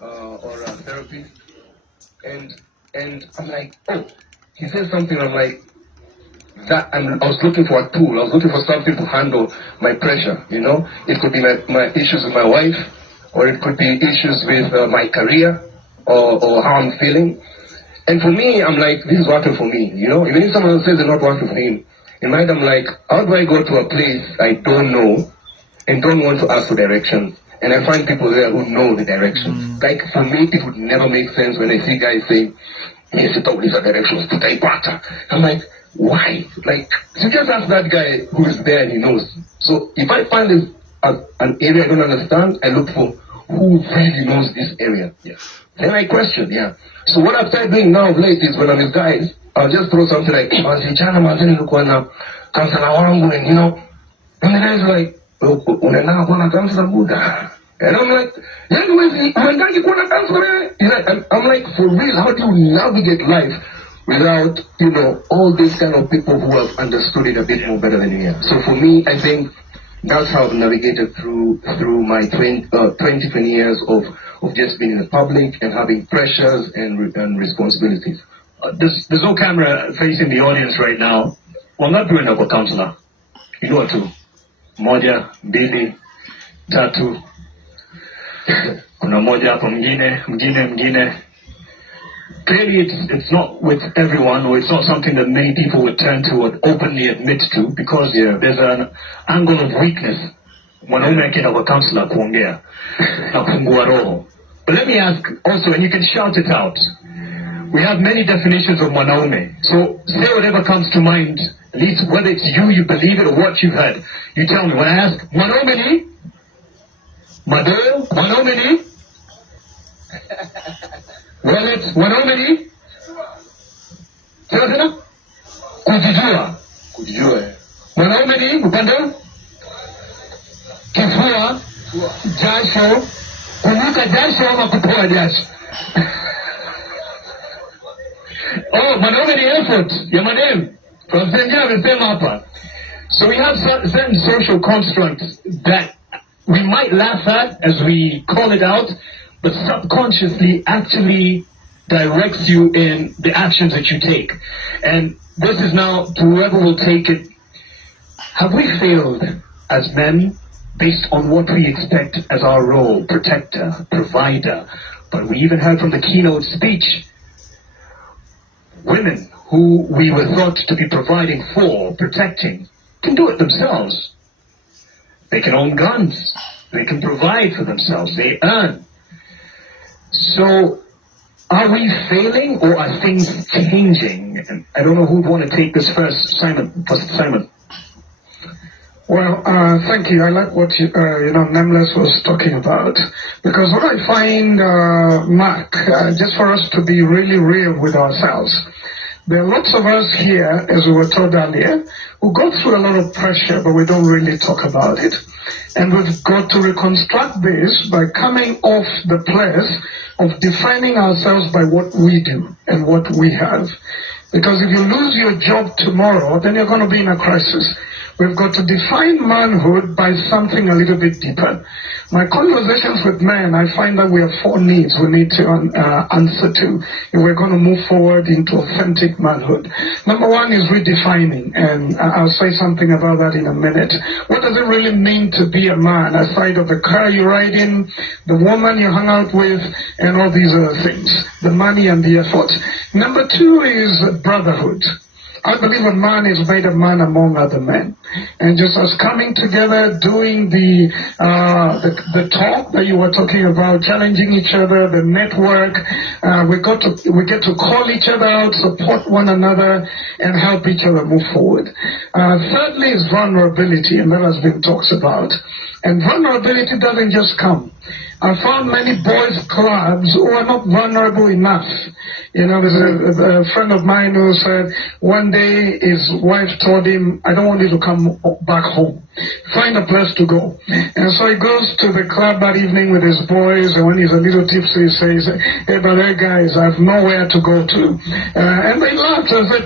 or therapy, and I'm like, oh, he said something. I'm like, I was looking for a tool. I was looking for something to handle my pressure. It could be my issues with my wife, or it could be issues with my career, or how I'm feeling. And for me, I'm like, this is working for me. Even if someone says it's not working for him, in mind I'm like, how do I go to a place I don't know and don't want to ask for directions? And I find people there who know the directions. Like for me, it would never make sense when I see guys saying, yes, it's always a direction, I'm like, why? Like, you just ask that guy who is there and he knows. So if I find this an area I don't understand, I look for who really knows this area. Yeah. Then I question, yeah. So what I've started doing now of late is when I'm with guys, I'll just throw something like, and the guy's like, and I'm like, I'm like, for real, how do you navigate life without, all these kind of people who have understood it a bit more better than you? So for me, I think that's how I've navigated through my 20 years of just being in the public and having pressures and responsibilities. There's no camera facing the audience right now. Well, not doing a counselor. You know what to? Moja, mbili, tatu. Kuna moja hapo mwingine. Clearly, it's not with everyone, or it's not something that many people would turn to or openly admit to, because there's an angle of weakness. Mwanaume akienda kwa counselor kuongea na kufungua roho. But let me ask also, and you can shout it out. We have many definitions of mwanaume. So say whatever comes to mind, at least whether it's you believe it, or what you've heard. You tell me. When I ask, mwanaume ni? Madeo, mwanaume ni? Whether it's mwanaume ni? Sema tena? Kujijua. Mwanaume ni upande? Kifua, jasho, kunuka jasho ama kutoa jasho. Oh, mwanaume ni effort ya madem. Professor amesema hapa. So we have certain social constructs that we might laugh at as we call it out, but subconsciously actually directs you in the actions that you take. And this is now to whoever will take it. Have we failed as men based on what we expect as our role, protector, provider? But we even heard from the keynote speech, women who we were thought to be providing for, protecting, can do it themselves. They can own guns. They can provide for themselves. They earn. So, are we failing, or are things changing? And I don't know who'd want to take this first. Simon. Well, thank you. I like what Nameless was talking about, because what I find, Mark, just for us to be really real with ourselves, there are lots of us here, as we were told earlier, who go through a lot of pressure, but we don't really talk about it. And we've got to reconstruct this by coming off the place of defining ourselves by what we do and what we have. Because if you lose your job tomorrow, then you're going to be in a crisis. We've got to define manhood by something a little bit deeper. My conversations with men, I find that we have 4 needs we need to answer to if we're going to move forward into authentic manhood. Number 1 is redefining, and I'll say something about that in a minute. What does it really mean to be a man, aside of the car you ride in, the woman you hang out with, and all these other things, the money and the effort? Number 2 is brotherhood. I believe a man is made a man among other men, and just as coming together, doing the talk that you were talking about, challenging each other, the network, we get to call each other out, support one another, and help each other move forward. Thirdly is vulnerability, and that has been talked about. And vulnerability doesn't just come. I found many boys' clubs who are not vulnerable enough. There's a friend of mine who said one day his wife told him, I don't want you to come back home. Find a place to go. And so he goes to the club that evening with his boys, and when he's a little tipsy, he says, hey, but hey guys, I have nowhere to go to. And they laughed and said,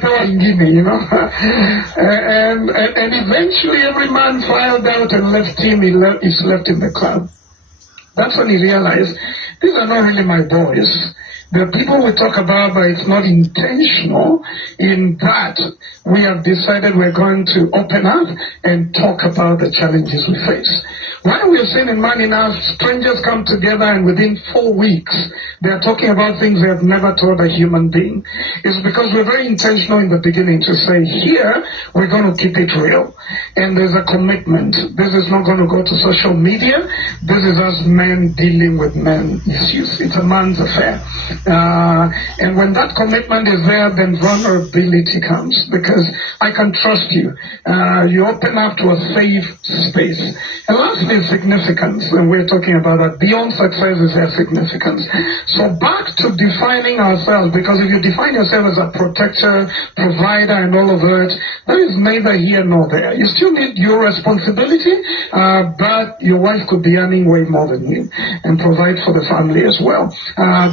and eventually every man filed out and left him. He's left in the club. That's when he realized, these are not really my boys. The people we talk about, but it's not intentional in that we have decided we're going to open up and talk about the challenges we face. When we're seeing in Money Now, strangers come together and within 4 weeks, they're talking about things they have never told a human being. It's because we're very intentional in the beginning to say, here, we're going to keep it real. And there's a commitment. This is not going to go to social media. This is us men dealing with men issues. It's a man's affair. And when that commitment is there, then vulnerability comes because I can trust you. You open up to a safe space. And lastly, significance. And we're talking about that. Beyond success is their significance. So back to defining ourselves, because if you define yourself as a protector, provider, and all of that, that is neither here nor there. You still need your responsibility, but your wife could be earning way more than you and provide for the family as well.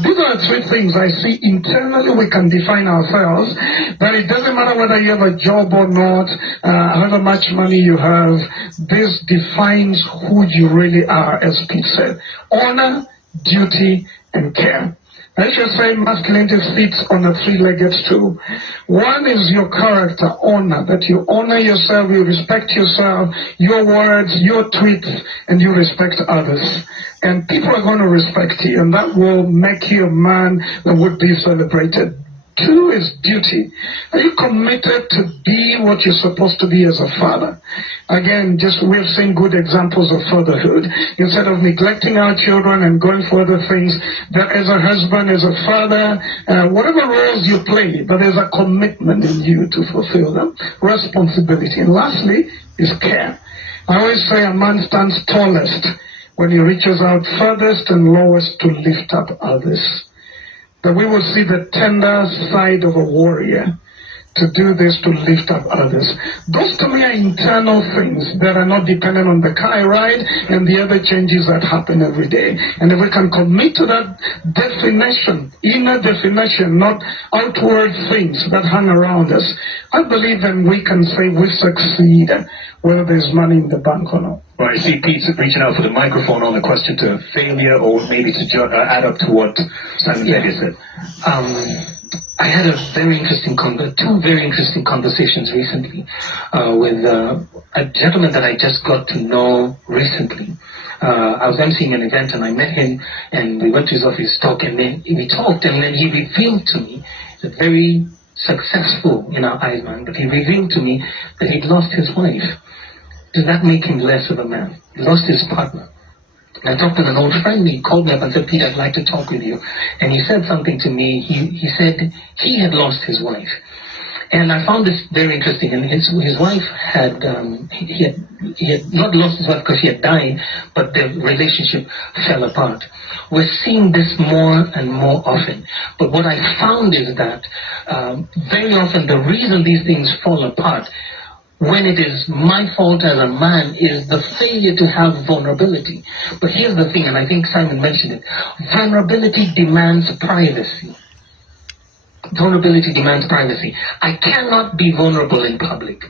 These are the three things I see internally we can define ourselves, but it doesn't matter whether you have a job or not, however much money you have, this defines who you really are, as Pete said. Honor, duty, and care. I should say masculinity sits on a three-legged stool. One is your character, honor, that you honor yourself, you respect yourself, your words, your tweets, and you respect others. And people are going to respect you, and that will make you a man that would be celebrated. Two is duty. Are you committed to be what you're supposed to be as a father? Again, we've seen good examples of fatherhood. Instead of neglecting our children and going for other things, that as a husband, as a father, whatever roles you play, but there's a commitment in you to fulfill them. Responsibility. And lastly is care. I always say a man stands tallest when he reaches out furthest and lowest to lift up others. That we will see the tender side of a warrior to do this, to lift up others. Those to me are internal things that are not dependent on the car I ride and the other changes that happen every day. And if we can commit to that definition, inner definition, not outward things that hang around us, I believe then we can say we succeed, whether there's money in the bank or not. Well, I see Pete reaching out for the microphone on the question to failure, or maybe to add up to what Simon said. I had two very interesting conversations recently with a gentleman that I just got to know recently. I was emceeing an event and I met him and we went to his office to talk, and then we talked, and then he revealed to me that very successful in our eyes man, but he revealed to me that he'd lost his wife. Does that make him less of a man? He lost his partner. I talked to an old friend. He called me up and said, Pete, I'd like to talk with you. And he said something to me. He said he had lost his wife. And I found this very interesting. And his wife had, he had not lost his wife because she had died, but the relationship fell apart. We're seeing this more and more often. But what I found is that very often the reason these things fall apart, when it is my fault as a man, is the failure to have vulnerability. But here's the thing, and I think Simon mentioned it. Vulnerability demands privacy. Vulnerability demands privacy. I cannot be vulnerable in public.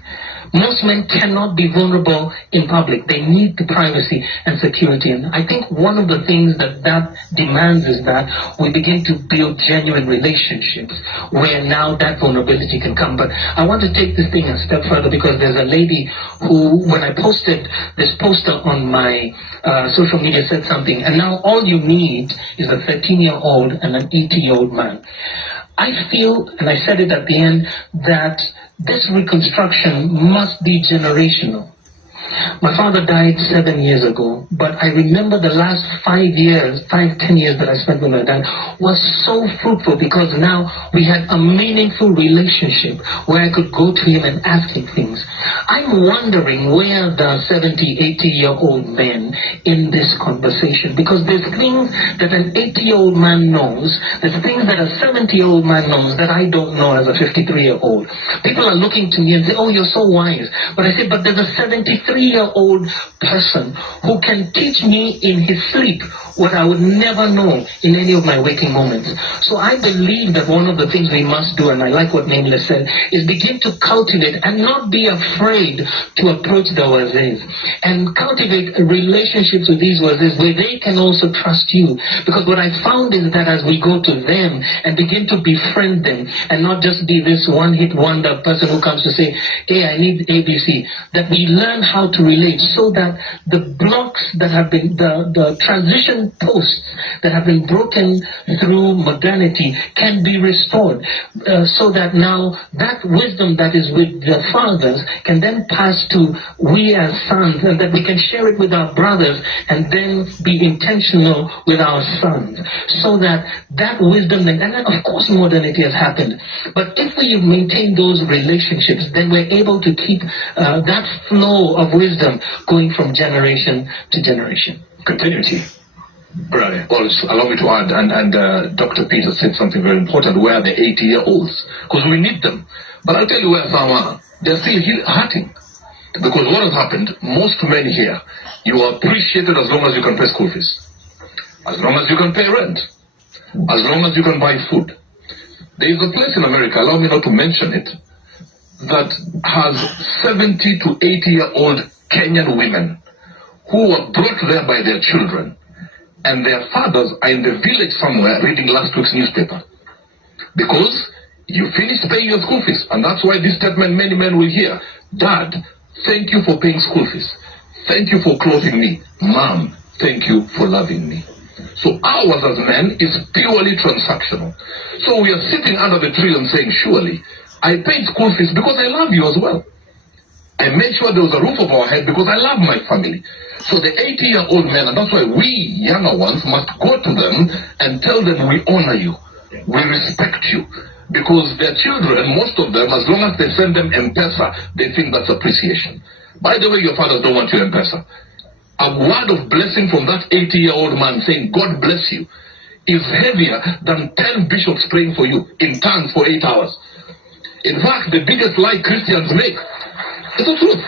Most men cannot be vulnerable in public. They need the privacy and security. And I think one of the things that demands is that we begin to build genuine relationships where now that vulnerability can come. But I want to take this thing a step further, because there's a lady who, when I posted this poster on my social media, said something, and now all you need is a 13-year-old and an 80-year-old man. I feel, and I said it at the end, that this reconstruction must be generational. My father died 7 years ago, but I remember the last 10 years that I spent with my dad was so fruitful, because now we had a meaningful relationship where I could go to him and ask him things. I'm wondering where the 70, 80-year-old men in this conversation, because there's things that an 80-year-old man knows, there's things that a 70-year-old man knows that I don't know as a 53-year-old. People are looking to me and say, oh, you're so wise. But I say, but there's a 73-year-old person who can teach me in his sleep what I would never know in any of my waking moments. So I believe that one of the things we must do, and I like what Nameless said, is begin to cultivate and not be afraid afraid to approach the wazis and cultivate relationships with these wazis where they can also trust you. Because what I found is that as we go to them and begin to befriend them and not just be this one-hit wonder person who comes to say, hey, I need ABC, that we learn how to relate so that the blocks that have been, the transition posts that have been broken through modernity can be restored, so that now that wisdom that is with the fathers can then pass to we as sons, and that we can share it with our brothers and then be intentional with our sons, so that that wisdom, and then of course modernity has happened, but if we maintain those relationships, then we're able to keep that flow of wisdom going from generation to generation. Continuity. Right. Well, allow me to add, and Dr. Peter said something very important, where the 80-year-olds, because we need them. But I'll tell you where some are. They're still hurting. Because what has happened, most men here, you are appreciated as long as you can pay school fees, as long as you can pay rent, as long as you can buy food. There is a place in America, allow me not to mention it, that has 70 to 80-year-old Kenyan women who were brought there by their children, and their fathers are in the village somewhere reading last week's newspaper. Because you finished paying your school fees, and that's why this statement many men will hear, Dad, thank you for paying school fees. Thank you for clothing me. Mom, thank you for loving me. So ours as men is purely transactional. So we are sitting under the tree and saying, surely, I paid school fees because I love you as well. I made sure there was a roof over our head because I love my family. So the 80-year-old men, and that's why we younger ones must go to them and tell them we honor you, we respect you. Because their children, most of them, as long as they send them M-Pesa, they think that's appreciation. By the way, your fathers don't want your M-Pesa. A word of blessing from that 80-year-old man saying, God bless you, is heavier than 10 bishops praying for you in tongues for 8 hours. In fact, the biggest lie Christians make, it's the truth.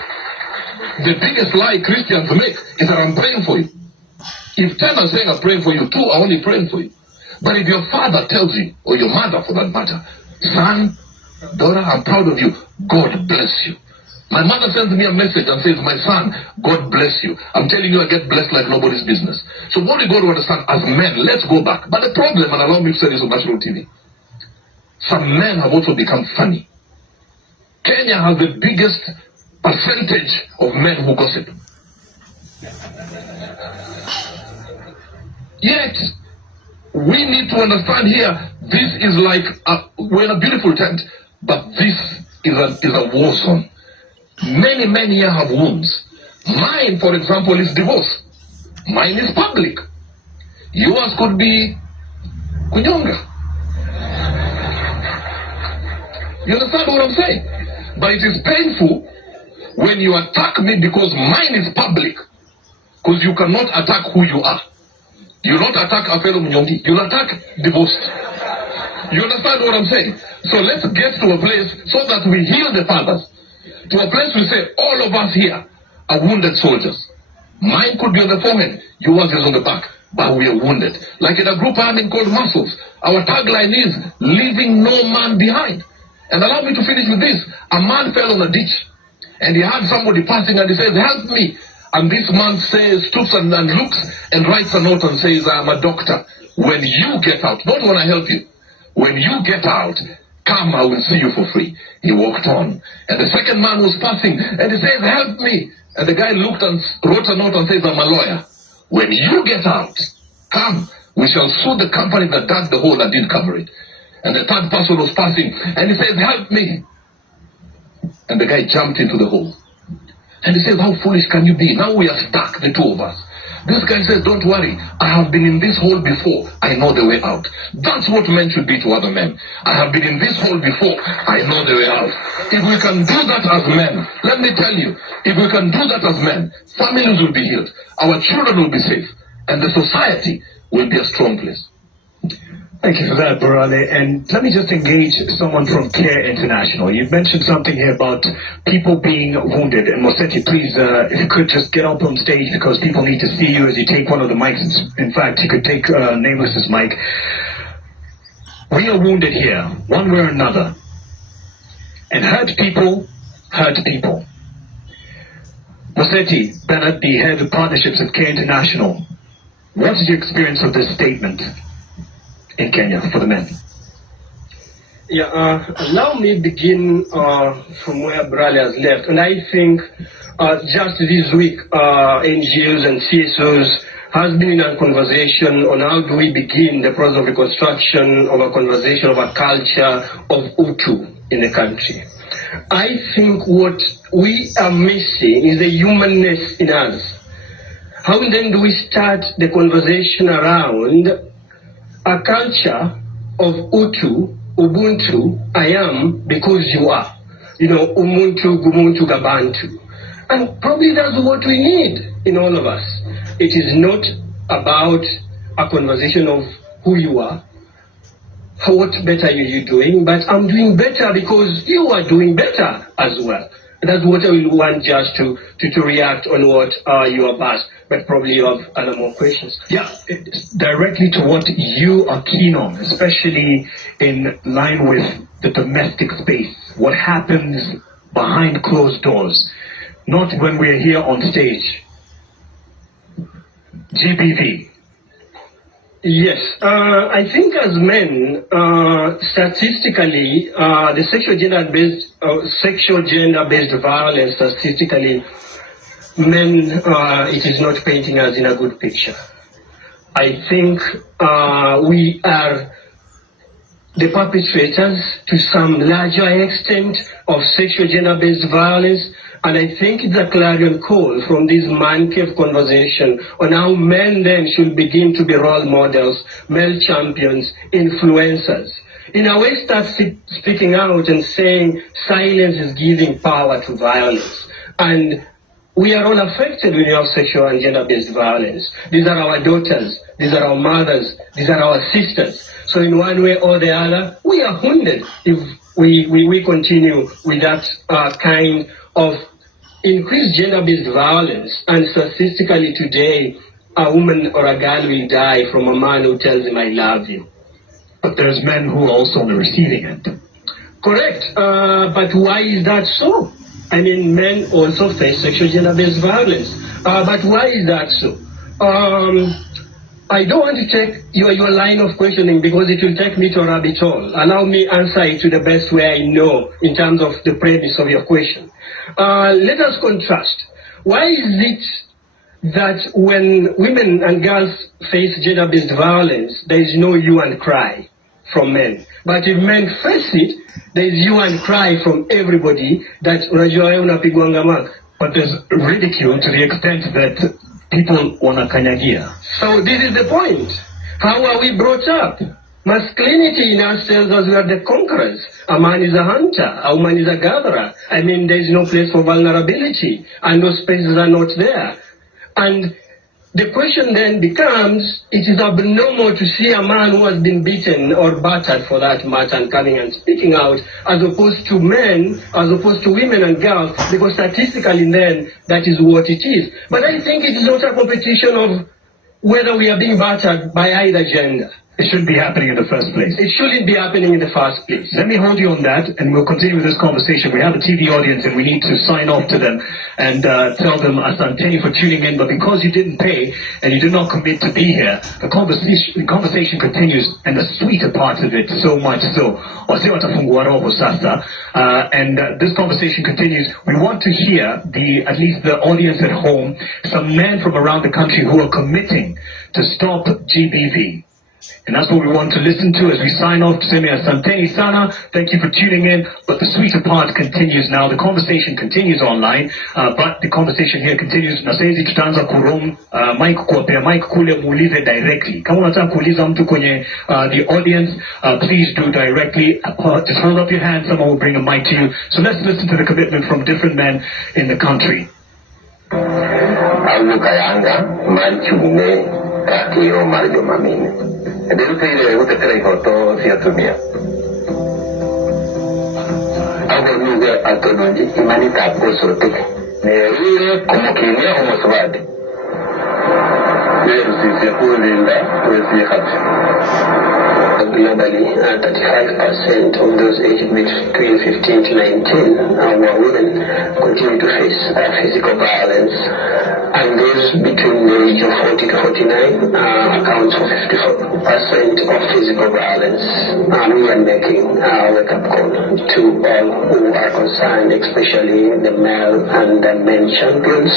The biggest lie Christians make is that I'm praying for you. If 10 are saying I'm praying for you, 2 are only praying for you. But if your father tells you, or your mother for that matter, son, daughter, I'm proud of you, God bless you. My mother sends me a message and says, my son, God bless you. I'm telling you, I get blessed like nobody's business. So what we got to understand as men, let's go back. But the problem, and allow me to say this on national TV, some men have also become funny. Kenya has the biggest percentage of men who gossip. Yet, we need to understand here, this is like, we're in a beautiful tent, but this is a war zone. Many men here have wounds. Mine, for example, is divorce. Mine is public. Yours could be kunyonga. You understand what I'm saying? But it is painful when you attack me because mine is public. Because you cannot attack who you are. You not attack a fellow Mnyongi. You attack divorced. You understand what I'm saying? So let's get to a place so that we heal the fathers. To a place we say, all of us here are wounded soldiers. Mine could be on the forehead, yours is on the back, but we are wounded. Like in a group army called Muscles, our tagline is, leaving no man behind. And allow me to finish with this. A man fell on a ditch, and he had somebody passing, and he says, help me. And this man says, stoops and looks, and writes a note and says, I'm a doctor. When you get out, not when I help you, when you get out, come, I will see you for free. He walked on. And the second man was passing, and he says, help me. And the guy looked and wrote a note and says, I'm a lawyer. When you get out, come, we shall sue the company that dug the hole and didn't cover it. And the third person was passing, and he says, help me. And the guy jumped into the hole. And he says, how foolish can you be? Now we are stuck, the two of us. This guy says, don't worry, I have been in this hole before, I know the way out. That's what men should be to other men. I have been in this hole before, I know the way out. If we can do that as men, let me tell you, if we can do that as men, families will be healed, our children will be safe, and the society will be a strong place. Thank you for that, Borale. And let me just engage someone from Care International. You've mentioned something here about people being wounded. And Moseti, please, if you could just get up on stage because people need to see you as you take one of the mics. In fact, you could take Nameless's mic. We are wounded here, one way or another. And hurt people hurt people. Museti, Bernard, the head of partnerships at K International. What is your experience of this statement in Kenya for the men? Yeah, allow me begin from where Brale has left. And I think just this week, NGOs and CSOs has been in a conversation on how do we begin the process of reconstruction of a conversation of a culture of Utu in the country. I think what we are missing is the humanness in us. How then do we start the conversation around a culture of Utu, Ubuntu, I am because you are. You know, Umuntu, Gumuntu, Gabantu. And probably that's what we need in all of us. It is not about a conversation of who you are, what better are you doing, but I'm doing better because you are doing better as well. That's what I will want just to react on what you have asked, but probably you have other more questions. Yeah, directly to what you are keen on, especially in line with the domestic space. What happens behind closed doors, not when we're here on stage. GBV. Yes, I think as men, statistically, the sexual gender-based violence, statistically, men, it is not painting us in a good picture. I think we are the perpetrators to some larger extent of sexual gender-based violence. And I think it's a clarion call from this man cave conversation on how men then should begin to be role models, male champions, influencers. In a way, start speaking out and saying silence is giving power to violence. And we are all affected when you have sexual and gender-based violence. These are our daughters, these are our mothers, these are our sisters. So in one way or the other, we are wounded if we continue with that kind of increased gender-based violence. And statistically today, a woman or a girl will die from a man who tells him, I love you. But there's men who are also on the receiving end. Correct. But why is that so? I mean, men also face sexual gender-based violence. But why is that so? I don't want to take your line of questioning because it will take me to a rabbit hole. Allow me answer it to the best way I know in terms of the premise of your question. Let us contrast. Why is it that when women and girls face gender-based violence, there is no hue and cry from men? But if men face it, there is hue and cry from everybody that unajua unapigwa ngama. But there's ridicule to the extent that people wanakanyagia. So this is the point. How are we brought up? Masculinity in us tells us we are the conquerors. A man is a hunter, a woman is a gatherer. I mean, there is no place for vulnerability, and those spaces are not there. And the question then becomes, it is abnormal to see a man who has been beaten or battered for that matter and coming and speaking out, as opposed to men, as opposed to women and girls, because statistically then that is what it is. But I think it is not a competition of whether we are being battered by either gender. It shouldn't be happening in the first place. It shouldn't be happening in the first place. Let me hold you on that, and we'll continue with this conversation. We have a TV audience, and we need to sign off to them and tell them asanteni for tuning in. But because you didn't pay and you did not commit to be here, the conversation continues, and the sweeter part of it, so much so. And this conversation continues. We want to hear at least the audience at home, some men from around the country who are committing to stop GBV. And that's what we want to listen to as we sign off. Tuseme asanteni sana. Thank you for tuning in. But the sweeter part continues now. The conversation continues online, but the conversation here continues. Na saizi tutaanza kurom mic kuwapea mic kule muulize directly. Kama unataka kuuliza mtu kwenye the audience, please do directly. Just hold up your hand. Someone will bring a mic to you. So let's listen to the commitment from different men in the country. Kakio Mario Mamine. Devo dire che tre foto sia tumia. Ago nuga atonoji imanita poso te. Ne ire como que ne homo sabade. Pero si se puede linda, pues si hat. globally, 35% of those aged between 15 to 19 were women continue to face physical violence. And those between the age of 40 to 49 accounts for 54% of physical violence. We are making a wake-up call to all who are concerned, especially the male and the men champions,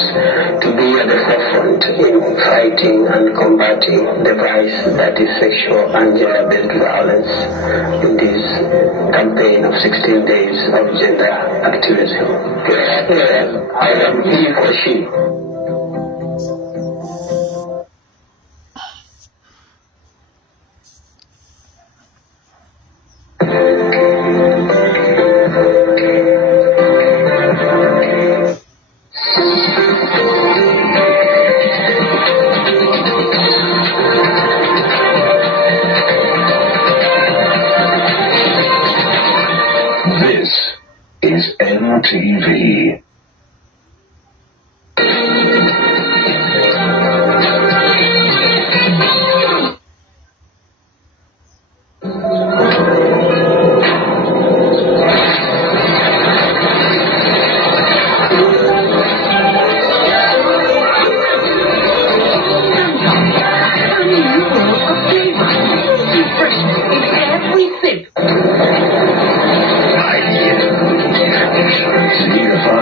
to be at the forefront in fighting and combating the vice that is sexual and gender-based violence in this campaign of 16 days of gender activism. I am he for she. This is MTV.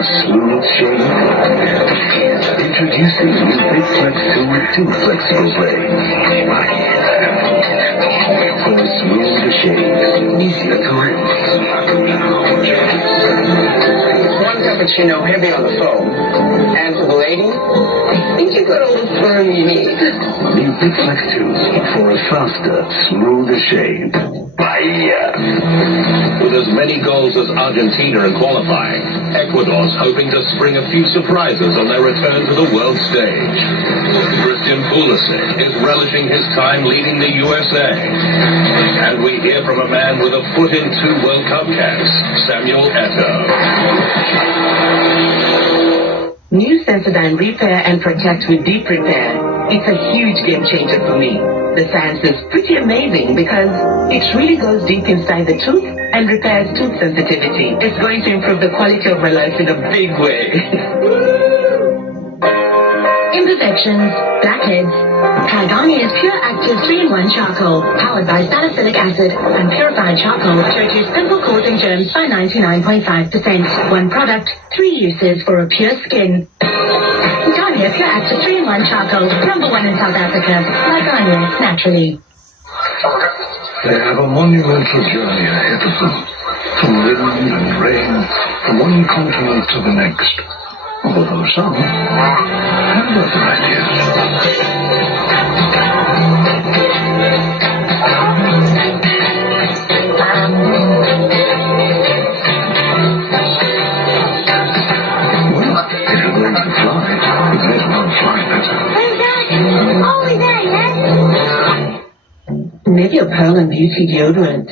Smooth shave. Introducing new Big Flex 2 flexible blades. For a smoother shave, easier to rinse. One cappuccino heavy on the foam. And for the lady, I think you got all the firm you need. New Big Flex 2 for a faster, smoother shave. With as many goals as Argentina in qualifying, Ecuador's hoping to spring a few surprises on their return to the world stage. Christian Pulisic is relishing his time leading the USA. And we hear from a man with a foot in 2 World Cup caps, Samuel Eto'o. New Sensodyne Repair and Protect with Deep Repair. It's a huge game changer for me. The science is pretty amazing because it really goes deep inside the tooth and repairs tooth sensitivity. It's going to improve the quality of my life in a big way. Imperfections, blackheads. Try Garnier's Pure Active 3-in-1 Charcoal, powered by salicylic acid and purified charcoal to reduce pimple-causing germs by 99.5%. One product, 3 uses for a pure skin. Garnier Pure Active 3-in-1 Charcoal, #1 in South Africa. By Garnier, naturally. They have a monumental journey ahead of them. From wind and rain, from one continent to the next. Although some have other ideas. Well, if you're going to fly, you may as well fly better. Where's that? Only there, yes? Nivea Pearl and Beauty Deodorant.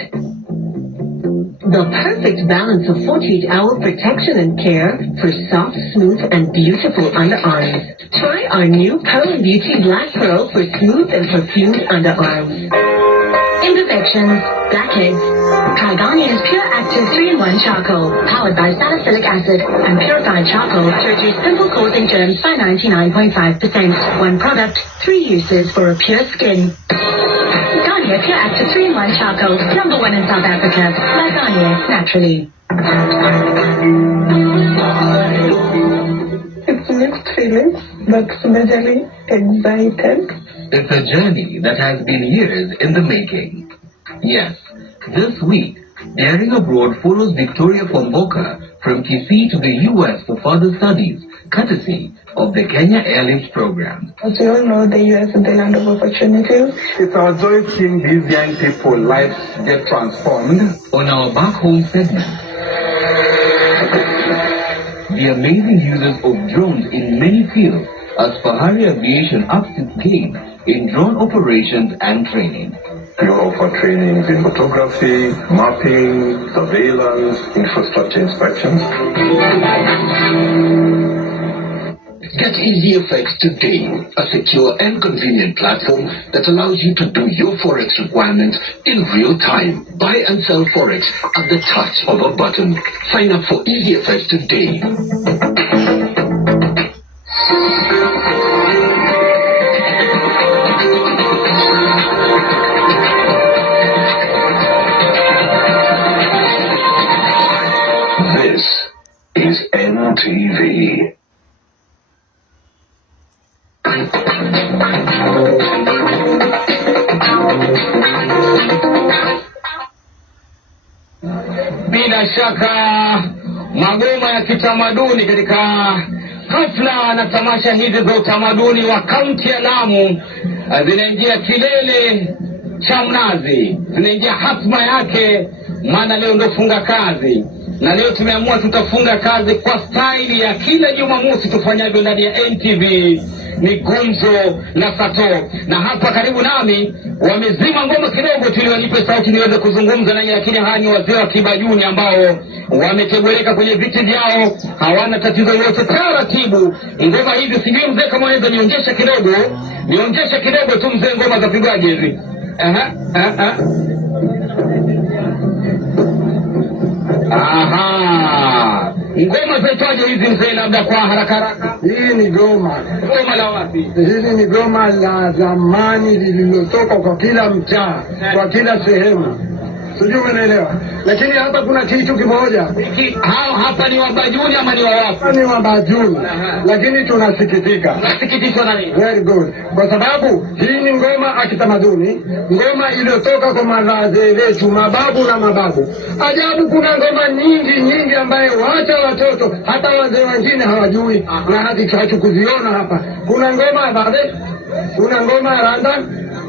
The perfect balance of 48-hour protection and care for soft, smooth, and beautiful underarms. Try our new Pearl and Beauty Black Pearl for smooth and perfumed underarms. Imperfections, blackheads. Try Garnier's Pure Active 3-in-1 Charcoal, powered by salicylic acid and purified charcoal to reduce pimple-causing germs by 99.5%. One product, 3 uses for a pure skin. Garnier Pure Active 3-in-1 Charcoal, #1 in South Africa. By Garnier, naturally. It's mixed feelings, but majorly excited. It's a journey that has been years in the making. Yes, this week, Daring Abroad follows Victoria Pomboka from Kisii to the U.S. for further studies, courtesy of the Kenya Airlift Program. As you all know, the U.S. is the land of opportunities. It's our joy seeing these young people's lives get transformed. On our Back Home segment, the amazing users of drones in many fields as Fahari Aviation ups its game in drone operations and training. We offer trainings in photography, mapping, surveillance, infrastructure inspections. Get EasyFX today, a secure and convenient platform that allows you to do your Forex requirements in real time. Buy and sell Forex at the touch of a button. Sign up for EasyFX today. This is NTV. Bila shaka magoma ya kitamaduni katika hafla na tamasha hizi za utamaduni wa kaunti ya Lamu zinaingia kilele cha mnazi, zinaingia hatma yake, maana leo ndo funga kazi. Na leo tumeamua tutafunga kazi kwa staili ya kila Jumamosi tufanyavyo ndani ya NTV, ni gumzo la Sato. Na hapa karibu nami wamezima ngoma kidogo tu ili wanipe sauti niweze kuzungumza nanyi, lakini hawa ni wazee wa Kibajuni ambao wametegweleka kwenye viti vyao, hawana tatizo yote. Taratibu ngoma hizi, sijui mzee kama unaweza nionyesha kidogo tu mzee, ngoma za pigwaje hizi? Aha, ngoma zaitwaje hizi mzee, labda kwa haraka haraka? Hii ni goma la wapi? Hili ni goma la zamani lililotoka kwa kila mtaa, kwa kila sehemu. Sijui umeelewa. Lakini hapa kuna kitu kimoja. Hao hapa ni Wabajuni ama ni wawapi? Ni Wabajuni. Lakini tunasikitika. Nasikitishwa na nini? Very good. Kwa sababu hii ni ngoma ya kitamaduni, ngoma iliyotoka kwa wazee wetu, mababu na mababu. Ajabu, kuna ngoma nyingi ambaye wacha watoto hata wazee wengine hawajui na hatukuziona hapa. Kuna ngoma ya babe, kuna ngoma ya randa,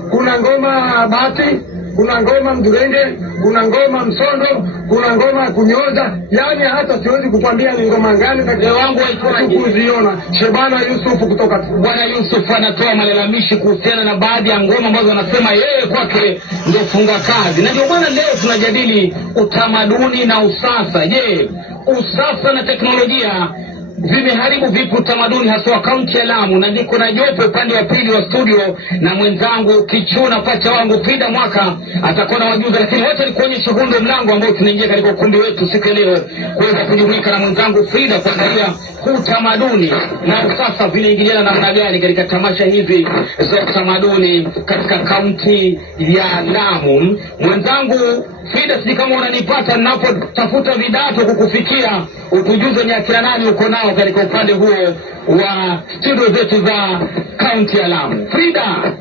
kuna ngoma ya bati, kuna ngoma mdurenge, kuna ngoma msondo, kuna ngoma kunyoza. Yani hata siwezi kukwambia ni ngoma gani kwa wangu kuziona. Shebana Yusuf kutoka Bwana Yusuf anatoa malalamishi kuhusiana na baadhi ya ngoma ambazo anasema yeye kwake ndio funga kazi. Na ndio maana leo tunajadili utamaduni na usasa. Je, usasa na teknolojia vimeharibu vipi utamaduni hasa kaunti ya Lamu? Na niko na jopo upande wa pili wa studio na mwenzangu Kichuna pacha wangu Fida Mwaka atakuwa na wajuza, lakini wacha nikuonyeshe hundo mlango ambao tunaingia katika ukumbi wetu siku ya leo kuweza kujumuika na mwenzangu Frida kuangalia utamaduni na usasa vinaingiliana namna gani katika tamasha hizi za utamaduni katika kaunti ya Lamu. Mwenzangu Frida, sisi kama unanipata ninapotafuta vidato kukufikia, utujuze ni akina nani uko nao katika upande huo wa studio zetu za kaunti ya Lamu. Frida.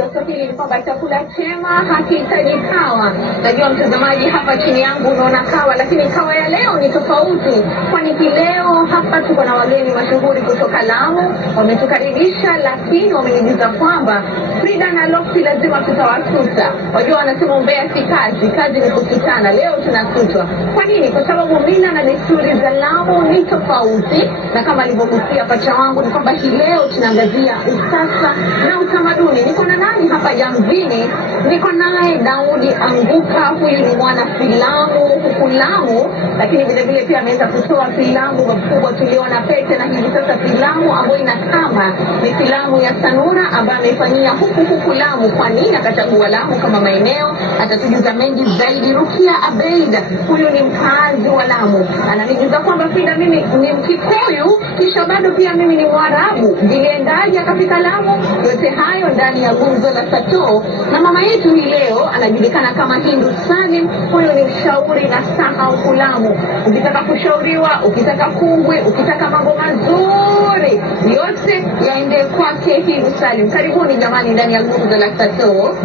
Waswahili ni kwamba chakula chema hakihitaji kawa. Najua mtazamaji, hapa chini yangu unaona kawa, lakini kawa ya leo ni tofauti, kwani kileo hapa tuko na wageni mashuhuri kutoka Lamu. Wametukaribisha, lakini wamenijuza kwamba Frida na Lofty lazima tutawasuta. Wajua wanasema umbea si kazi, kazi ni kusutana. Leo tunasutwa. Kwa nini? Kwa sababu mila na desturi za Lamu ni tofauti, na kama alivyogusia pacha wangu ni kwamba hii leo tunaangazia usasa na utamaduni. Niko na nani hapa jamvini? Niko naye Daudi Anguka. Huyu ni mwana filamu huku Lamu, lakini vile vile pia ameweza kutoa filamu kubwa tuliona Pete, na hivi sasa filamu ambayo inakama ni filamu ya Sanura ambayo ameifanyia huku Lamu. Kwa nini akachagua Lamu kama maeneo? Atatujuza mengi zaidi. Rukia Abeida, huyu ni mkazi wa Lamu, ananijuza kwamba Frida, mimi ni Mkikuyu, kisha bado pia mimi ni Mwarabu. Viliendaje akafika Lamu? Yote hayo ndani ya gumzo la Sato. Na mama yetu hii leo anajulikana kama Hindu Salim. Huyu ni mshauri na saha huku Lamu. Ukitaka kushauriwa, ukitaka kungwi, ukitaka mambo mazuri, yote yaende kwake Hindu Salim. Karibuni jamani ndani ya gumzo la Sato.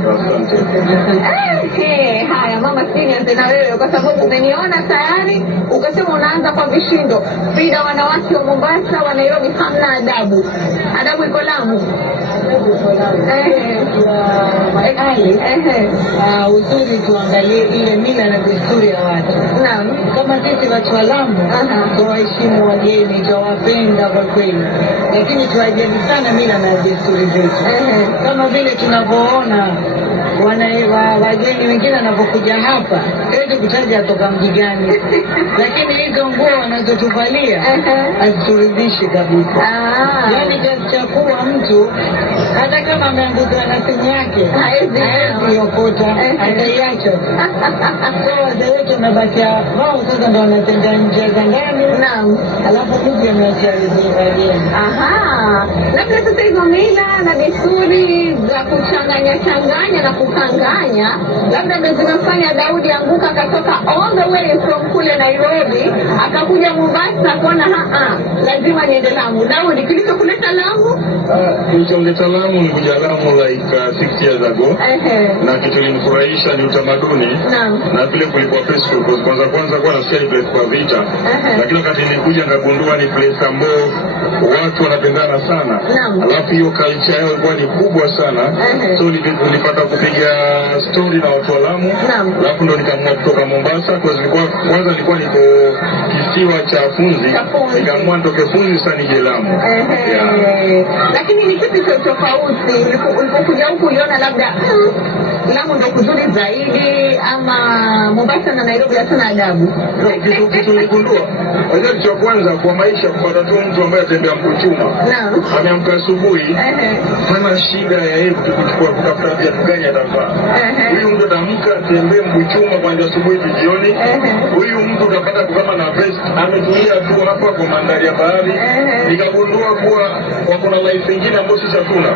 Haya mama, sinianze na wewe kwa sababu umeniona tayari ukasema unaanza kwa vishindo. Frida, wanawake wa Mombasa wa Nairobi hamna adabu. Adabu iko Lamu. Uzuri tuangalie ile mila na desturi ya watu. Naam. Kama sisi watu wa Lamu tunaheshimu wageni, tunawapenda kwa kweli, lakini tuwajali sana mila na desturi zetu, kama vile tunavyoona wageni wengine wanapokuja hapa, siwezi kutaja toka mji gani, lakini hizo nguo wanazotuvalia hazituridhishi kabisa. Yaani kiasi cha kuwa mtu hata kama ameanguka na simu yake haezi okota, ataiacha. Kwa wazee wetu wamebakia wao sasa ndo wanatenda njia za ndani, alafu sisi wameachia wageni. Labda sasa hizo mila na desturi za kuchanganya na kukanganya, labda ndo zimefanya Daudi anguka akatoka all the way from kule Nairobi akakuja Mombasa kuona lazima niende Lamu. Daudi, kilichokuleta Lamu? Kilichomleta Lamu ni kuja Lamu like 6 years ago. Na kitu kilinifurahisha ni utamaduni na vile kulikuwa peaceful. Kwanza kwa nasikia ni place kwa vita, lakini wakati nilikuja nikagundua ni place ambayo watu wanapendana sana. Alafu hiyo culture yao ilikuwa ni kubwa sana. So nilipata kupiga story na watu wa Lamu. Alafu ndo nikaamua kutoka Mombasa kwa sababu kwanza nilikuwa niko kisiwa cha Funzi. Nikaamua nitoke Funzi sasa nije Lamu. Lakini ni kitu cha tofauti ulipokuja huku, uliona labda Lamu ndo kuzuri zaidi ama Mombasa na Nairobi hatuna adabu? Kitu niligundua, kitu cha kwanza kwa maisha kupata tu mtu ambaye atembea mkuchuma. Ameamka asubuhi, hana shida ya yeye kuchukua kutafuta viatu gani atavaa. Huyu mtu atamka atembee mkuchuma kuanzia asubuhi hadi jioni. Huyu mtu utapata kama na vest ametulia tu hapa kwa mandhari ya bahari. Nikagundua kuwa wako na life nyingine ambayo sisi hatuna.